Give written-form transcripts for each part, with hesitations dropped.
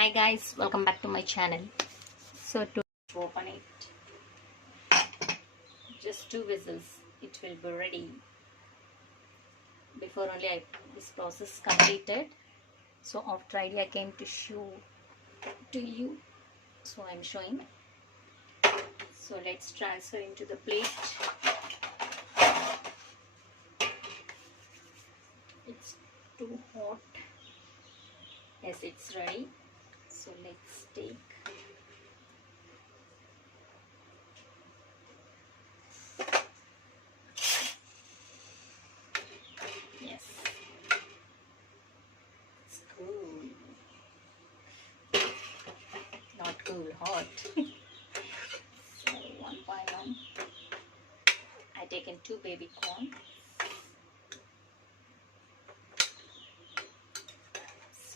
Hi guys, welcome back to my channel. So to open it, just 2 whistles, it will be ready. Before only this process completed. So after I came to show to you. So I'm showing. So let's transfer into the plate. It's too hot. Yes, it's ready. So let's take. Yes, it's cool. Not cool, hot. So one by one, I taken 2 baby corn.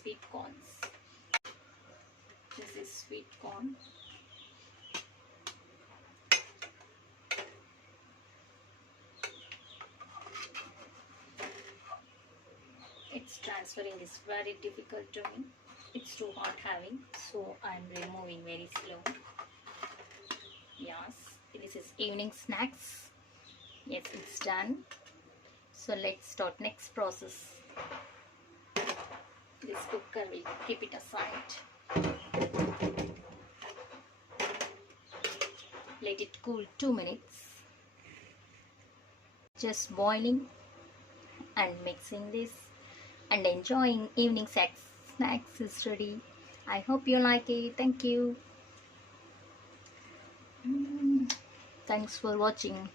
Sweet corns. This is sweet corn. Its transferring is very difficult to me. It's too hot having, so I'm removing very slow. Yes, this is evening snacks. Yes, it's done. So let's start next process. This cooker will keep it aside. Let it cool 2 minutes. Just boiling and mixing this and enjoying evening snacks is ready. I hope you like it. Thank you. Thanks for watching.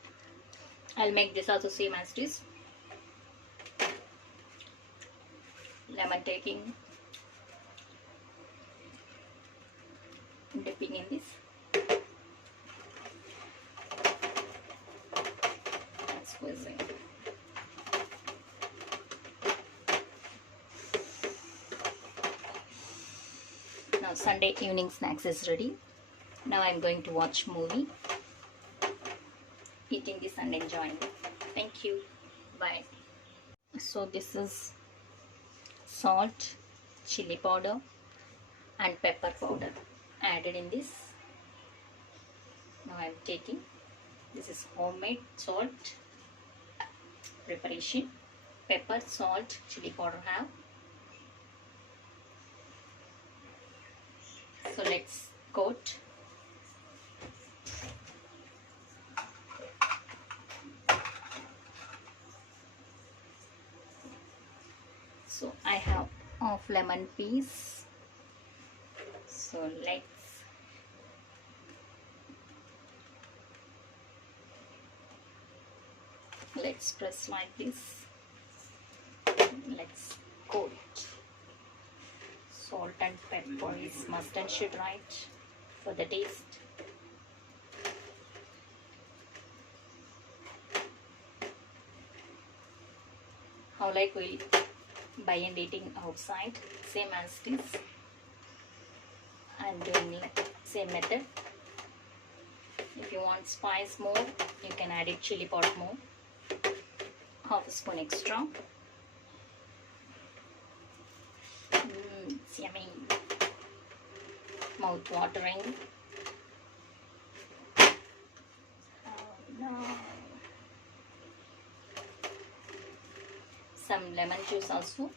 I'll make this also same as this. Lemon taking, dipping in this. And squeezing. Now Sunday evening snacks is ready. Now I'm going to watch movie, eating this and enjoying. Thank you. Bye. So this is salt, chili powder and pepper powder added in this. Now I'm taking, this is homemade salt preparation. Pepper, salt, chili powder have. So let's coat. So I have half lemon piece. So let's press like this. Let's coat. Salt and pepper is must and should, right, for the taste. How like we buy and eating outside, same as this. I'm doing like same method. If you want spice more, you can add it chili powder more, half a spoon extra. It's yummy, mouth watering. Oh no. Some lemon juice also,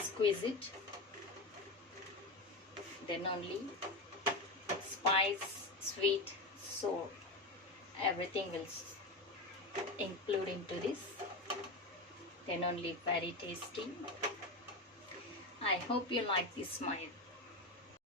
squeeze it, then only spice, sweet, sour, everything will include into this, then only very tasty. I hope you like this my